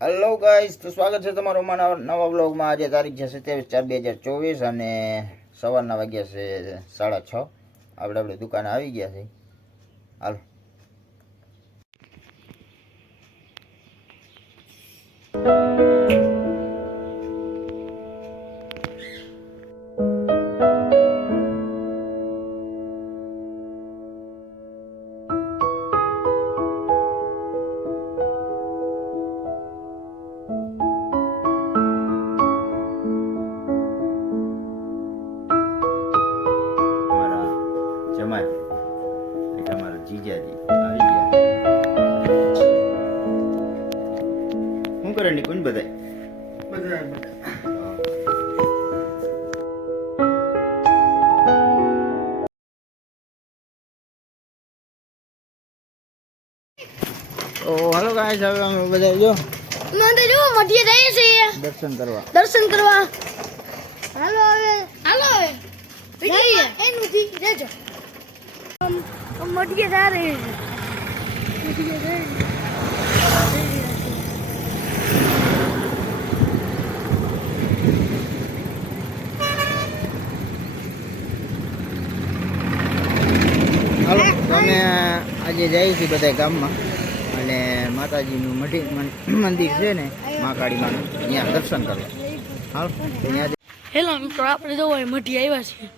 Hello guys, તો સ્વાગત છે તમારું મારા નવા બ્લોગમાં। આજે તારીખ છે 27/4/2024 અને સવારના વાગ્યા છે 6:30। આપણે દુકાને આવી ગયા છે। હાલ જમાય એટલે અમારા જીજાજી આવી ગયા। શું કરે ની કોણ બધાય તો હાલો ગાઈસ, હવે અમે બધા જો મંદિર જો મઢીએ જઈએ છીએ દર્શન કરવા। હાલો હવે જઈએ એનું થી રેજો મઢીએ જા રહે હાલો તો અમે આજે જઈએ છીએ બધા ગામમાં અને માતાજીનું મંદિર છે ને મહાકાળી માનું, ત્યાં દર્શન કરવા। હાલો ત્યાં હેલો મિત્રો, આપણે જો મઢી આવ્યા છીએ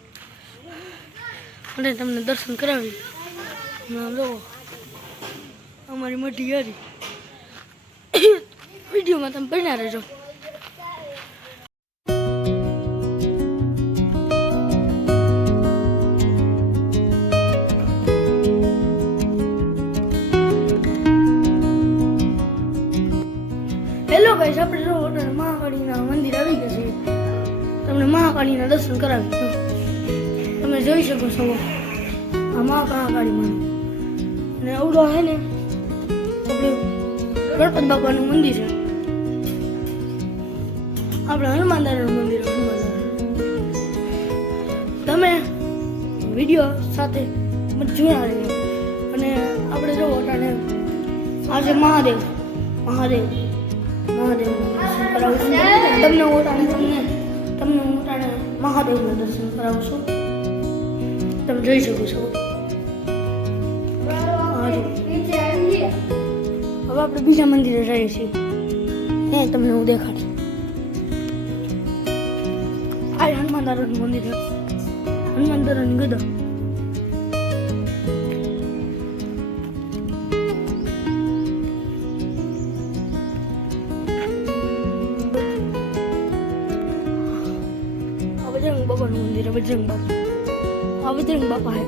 અને તમને દર્શન કરાવી। જો અમારી મઢી હતી, વિડીયોમાં તમે બન્યા રહેજો। હેલો ગાઈસ, આપણે જો મહાકાળીના મંદિર આવી ગયા છે। તમને મહાકાળીના દર્શન કરાવી। તમે જોઈ શકો છો આ મહાકાળી માં ને અવડો હે ને આપણે ગણપત બાપાનું મંદિર છે, આપણે હનુમાન દાદાનું મંદિર છે। તમે વિડીયો સાથે જોયા રહેજો અને આપણે જો અટાણે આજે મહાદેવ કરાવશું તમને મહાદેવનું દર્શન કરાવશું। તમે જોઈ શકો છો। હવે આપણે બીજા મંદિરે જઈએ છીએ, ત્યાં તમને હું દેખાડું। આ હનુમાન દાદાનું મંદિર છે, હનુમાન દાદાની ગદા। बजरंग बाबा मंदिर है, बजरंग बाबा है।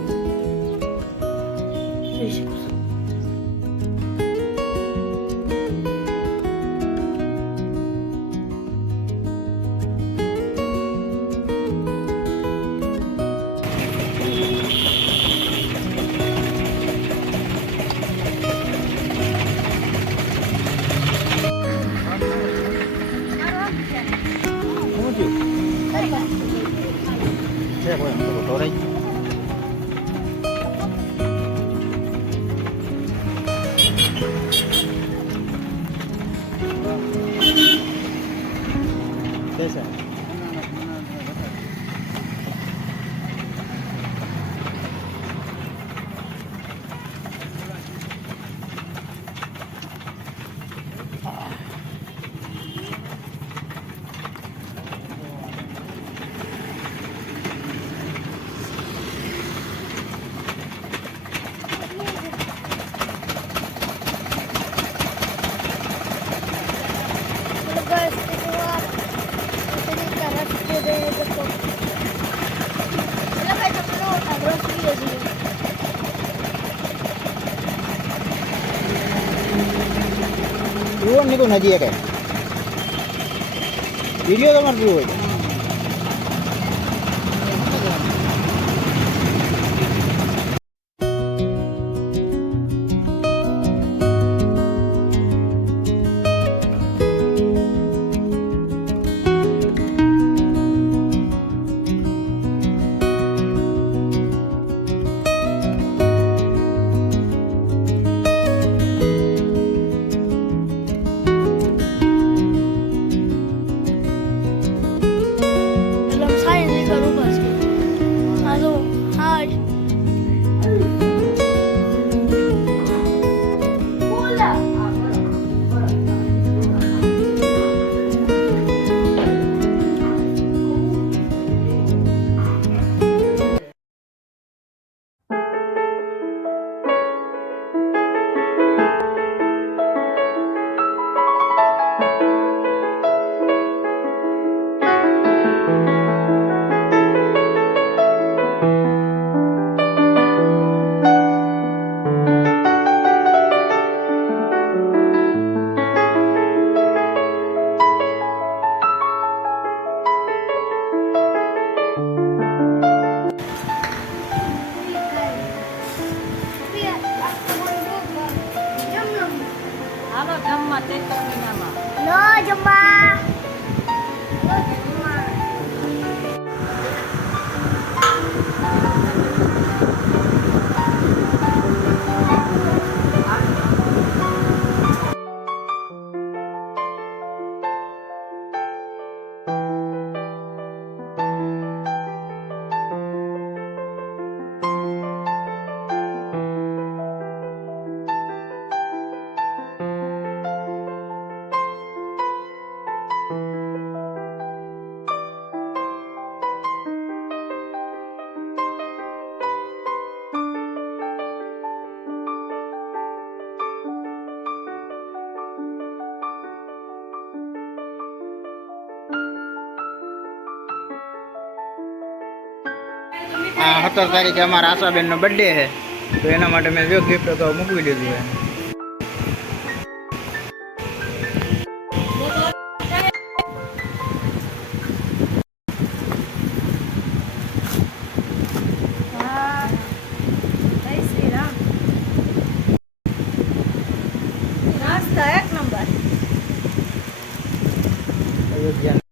નીકળું નજીક વિડીયો તમારે જોવું હોય નો જમવા. આ 17 તારીખે અમારા આશાબેનનો બર્થડે છે, તો એના માટે મેં જો ગિફ્ટ તો મૂકવી દીધું છે. એક નંબર. અયોધ્યા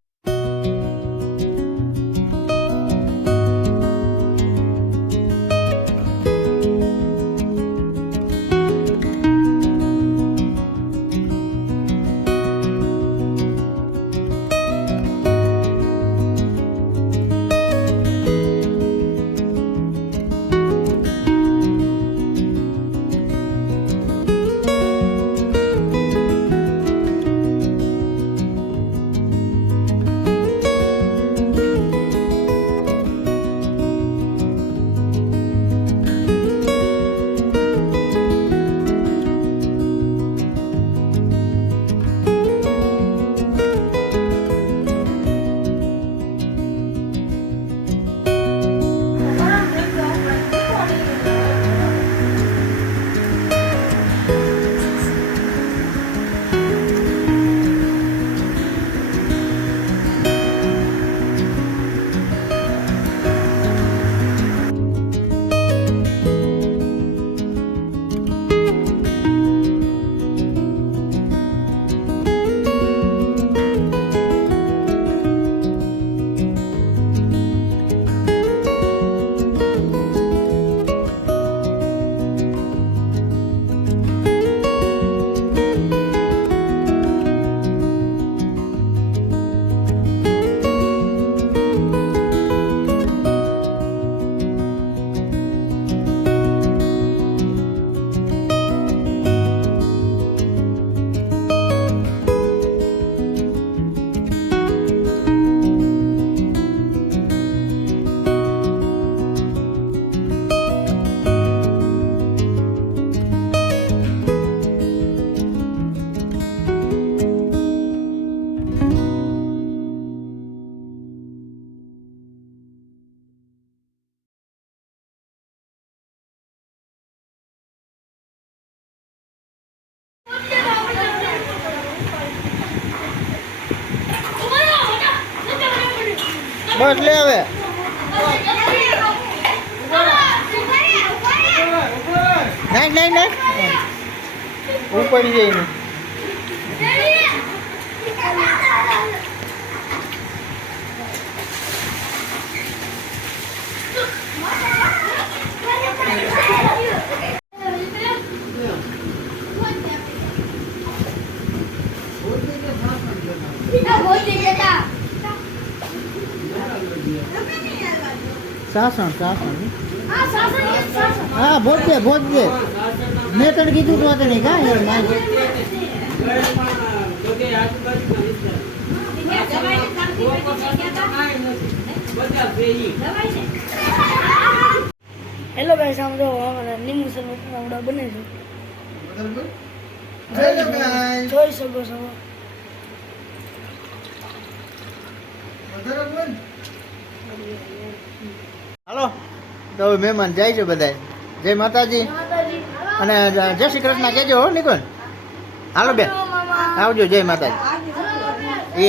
બસ લે હવે. નાખ નાખ નાખ ઉપર જઈને સાસણ સાસણ હા ભોજ દે મેં તને કીધું તો તને કા યાર નાખ. હેલો ગાઈસ, આમ જો લીંબુ શરબત આવડા બને છે, જોઈ શકો છો. હાલો તો હવે મહેમાન જાય છે બધા. જય માતાજી અને જય શ્રી કૃષ્ણ કહેજો હો નિકોન. હાલો બેન આવજો, જય માતાજી. એ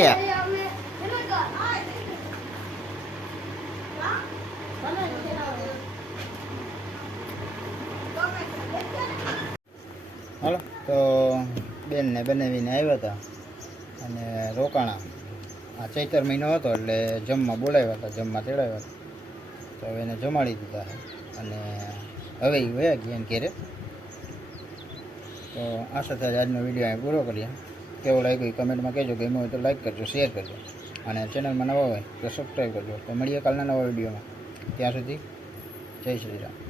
હાલો તો બેનને બનાવીને આવ્યા હતા અને રોકાણા. આ ચૈતર મહિનો હતો એટલે જમવા બોલાવ્યા હતા, જમવા તેડાવ્યા હતા. તો હવે એને જમાડી દીધા છે અને હવે એ વયા ગયા એને ઘેરે. તો આ સાથે આજનો વિડીયો અહીં પૂરો કરીએ. કેવો લાગ્યો એ કમેન્ટમાં કહેજો. ગમ્યો હોય તો લાઈક કરજો, શેર કરજો અને ચેનલમાં નવા હોય તો સબસ્ક્રાઈબ કરજો. તો મળીએ કાલના નવા વિડીયોમાં. ત્યાં સુધી જય શ્રી રામ.